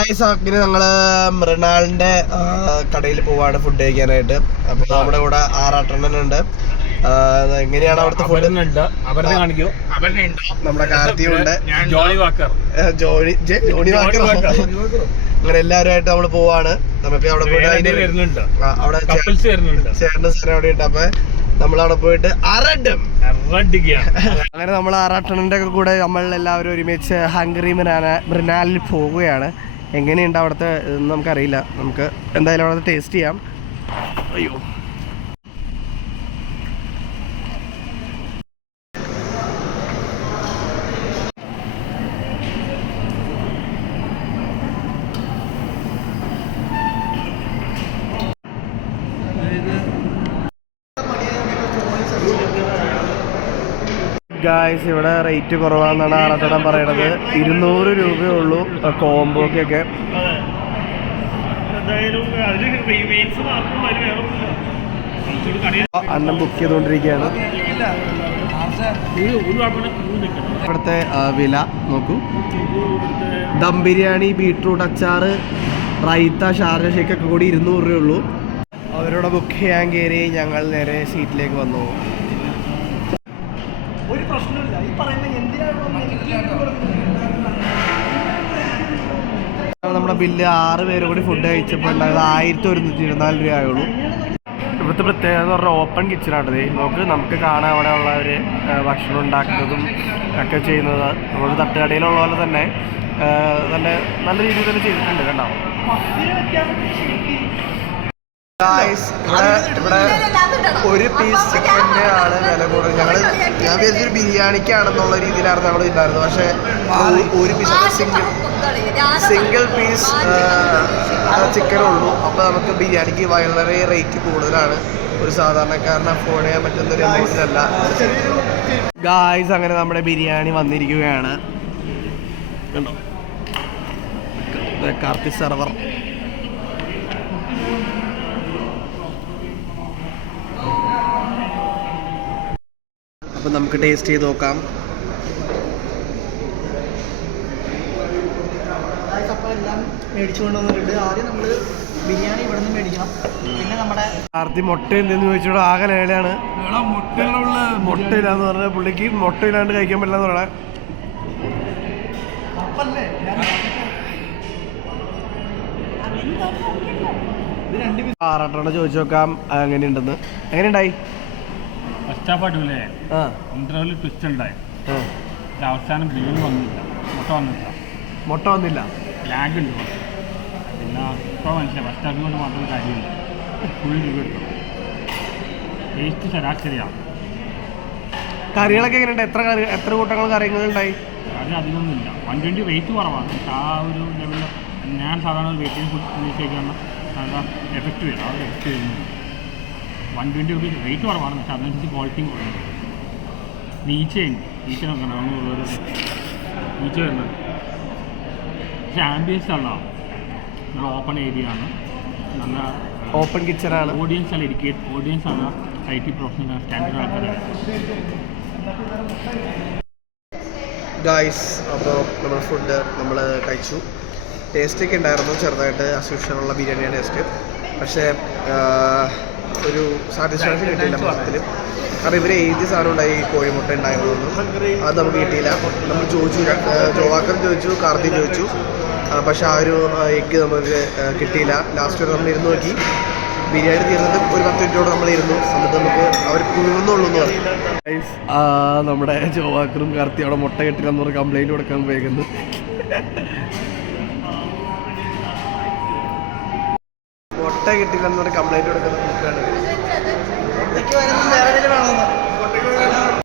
അങ്ങനെ ഞങ്ങള് മൃണാളിന്റെ കടയിൽ പോവാണ് ഫുഡ് കഴിക്കാനായിട്ട്. അപ്പൊ നമ്മുടെ കൂടെ ആറാട്ടെണ്ണനുണ്ട്. എങ്ങനെയാണ് അവിടുത്തെ ഫുഡ്? നമ്മുടെ കാർത്തിയുണ്ട്, ജോണി വാക്കർ. അങ്ങനെ എല്ലാവരുമായിട്ട് നമ്മള് പോവാണ്. നമുക്ക് അവിടെ പോയിട്ട് അവിടെ ചേട്ടന്റെ സ്ഥലം അവിടെ ഉണ്ട്. അപ്പൊ നമ്മളവിടെ പോയിട്ട് അങ്ങനെ നമ്മൾ ആറാട്ടണന്റെ ഒക്കെ കൂടെ നമ്മൾ എല്ലാവരും ഒരുമിച്ച് ഹംഗറി മൃണാലിൽ പോവുകയാണ്. എങ്ങനെയുണ്ട് അവിടുത്തെ നമുക്കറിയില്ല. നമുക്ക് എന്തായാലും അവിടുത്തെ ടേസ്റ്റ് ചെയ്യാം. അയ്യോ, ഗായ്സ്, ഇവിടെ റേറ്റ് കുറവാണെന്നാണ് ആറാട്ടടൻ പറയണത്. 200 രൂപയേ ഉള്ളൂ കോംബോക്കൊക്കെ. അന്നം ബുക്ക് ചെയ്തുകൊണ്ടിരിക്കുകയാണ്. ഇവിടുത്തെ വില നോക്കൂ. ദം ബിരിയാണി, ബീട്രൂട്ട് അച്ചാറ്, റൈത്ത, ഷാർജ ഷേക്ക് ഒക്കെ കൂടി 200 രൂപയേ ഉള്ളൂ. അവരോട് ബുക്ക് ചെയ്യാൻ കയറി ഞങ്ങൾ നേരെ സീറ്റിലേക്ക് വന്നു. ഒരു പ്രശ്നമില്ല. ഈ പറയുന്ന നമ്മുടെ ബില്ല് 6 പേര് കൂടി ഫുഡ് കഴിച്ചപ്പോൾ ഉണ്ടായത് 1124 രൂപയുള്ളൂ. ഇവിടുത്തെ പ്രത്യേകത എന്ന് പറഞ്ഞാൽ ഓപ്പൺ കിച്ചണാണ്. നമുക്ക് കാണാം അവിടെ ഉള്ളവർ ഭക്ഷണം ഉണ്ടാക്കുന്നതും ഒക്കെ ചെയ്യുന്നത്. നമ്മൾ തട്ടുകടയിലുള്ള പോലെ തന്നെ നല്ല രീതിയിൽ തന്നെ ചെയ്തിട്ടുണ്ട്. കണ്ടോ, ഇവിടെ ഒരു പീസ് ചിക്കൻ്റെ ആണ് വില കൂടുതൽ. ഞാൻ വിചാരിച്ചൊരു ബിരിയാണിക്കാണെന്നുള്ള രീതിയിലാണ് നമ്മൾ ഉണ്ടായിരുന്നത്. പക്ഷേ ഒരു പീസ് സിംഗിൾ പീസ് ചിക്കനുള്ളൂ. അപ്പോൾ നമുക്ക് ബിരിയാണിക്ക് വളരെ റേറ്റ് കൂടുതലാണ്. ഒരു സാധാരണക്കാരന് അഫോർഡ് ചെയ്യാൻ പറ്റുന്ന ഒരു എമൗണ്ടിലല്ല. ഗായ്സ്, അങ്ങനെ നമ്മുടെ ബിരിയാണി വന്നിരിക്കുകയാണ്. കണ്ടോ, കാർത്തി സെർവർ. അപ്പം നമുക്ക് ടേസ്റ്റ് ചെയ്ത് നോക്കാം. മേടിച്ചു കൊണ്ടുവന്നിട്ടുണ്ട്. ആദ്യം നമ്മൾ ബിരിയാണി ഇവിടെ നിന്ന് മേടിക്കണം. പിന്നെ നമ്മുടെ ആർത്തി മുട്ട എന്തെന്ന് ചോദിച്ചോട് ആകെ ലേലാണ്. മുട്ടയില്ലാന്ന് പറഞ്ഞാൽ പുള്ളിക്ക് മുട്ടയില്ലാണ്ട് കഴിക്കാൻ പറ്റില്ല എന്ന് പറയണേ. ആറാട്ടെണ്ണം ചോദിച്ചു നോക്കാം എങ്ങനെയുണ്ടെന്ന്. എങ്ങനെയുണ്ടായി? ട്വിസ്റ്റ് ഉണ്ടായി. അവസാനം ബിരിയാണി മുട്ട വന്നില്ല. ലാഗ് ഉണ്ട്. പിന്നെ ഇപ്പോൾ മനസ്സിലായി ഫസ്റ്റ് ഹാഫ് കൊണ്ട് മാത്രം കാര്യമില്ല. ഫുൾ രൂപ എടുക്കണം. ടേസ്റ്റ് ശരാശരിയാണ്. കറികളൊക്കെ എങ്ങനെയുണ്ട്? എത്ര കൂട്ടങ്ങൾ കറികളുണ്ടായി? കറി അധികമൊന്നുമില്ല. 120 വെയിറ്റ് കുറവാണ്. പക്ഷെ ആ ഒരു ലെവലിൽ ഞാൻ സാധാരണ വെയിറ്റിന് ഫുഡ് കഴിക്കാനുള്ള സാധാരണ എഫക്റ്റ് വരും. ആ ഒരു എഫക്റ്റ് വരുന്നുണ്ട്. 120 രൂപ റേറ്റ് കുറവാണ്. പക്ഷെ അതിനനുസരിച്ച് ക്വാളിറ്റിയും കുറയുന്നു. നീച്ച നോക്കണം. അങ്ങനെയുള്ളൊരു നീച്ച വരുന്നത്. പക്ഷെ ആംബിയൻസ് അല്ല, നല്ല ഓപ്പൺ ഏരിയ ആണ്. നല്ല ഓപ്പൺ കിച്ചണാണ്. ഓഡിയൻസ് അല്ല ഓഡിയൻസ് ആണ്. IT പ്രൊഫഷണൽ സ്റ്റാൻഡേർഡ് ആൾക്കാരാണ്. ഗായ്സ്, അപ്പോൾ നമ്മുടെ ഫുഡ് നമ്മൾ കഴിച്ചു. ടേസ്റ്റൊക്കെ ഉണ്ടായിരുന്നു. ചെറുതായിട്ട് അസ്യൂഷനുള്ള ബിരിയാണിയാണ് ടേസ്റ്റ്. പക്ഷേ ഒരു സാറ്റിസ്ഫാക്ഷൻ കിട്ടിയില്ല മൊത്തത്തിൽ. കാരണം ഇവർ ഏത് സാധനം ഉണ്ടായി, കോഴിമുട്ട ഉണ്ടായിരുന്നൊന്നും അത് നമുക്ക് കിട്ടിയില്ല. നമ്മൾ ചോദിച്ചു, ജോവാക്കർ ചോദിച്ചു, കാർത്തി ചോദിച്ചു. പക്ഷെ ആ ഒരു എഗ്ഗ് നമുക്ക് കിട്ടിയില്ല. ലാസ്റ്റ് വരെ നമ്മൾ ഇരുന്ന് നോക്കി. ബിരിയാണി തീർന്നിട്ട് ഒരു 10 മിനിറ്റോടെ നമ്മൾ ഇരുന്നു. എന്നിട്ട് നമുക്ക് അവർ കുഴുന്നുള്ളൂ എന്ന് പറയും. നമ്മുടെ ജോവാക്കറും കാർത്തി അവിടെ മുട്ട കിട്ടില്ലെന്ന് പറഞ്ഞ് കംപ്ലൈൻറ്റ് കൊടുക്കാൻ പോയേക്കുന്നത്. മുട്ട കിട്ടില്ലെന്ന് പറഞ്ഞ് കംപ്ലൈൻറ്റ് കൊടുക്കുന്ന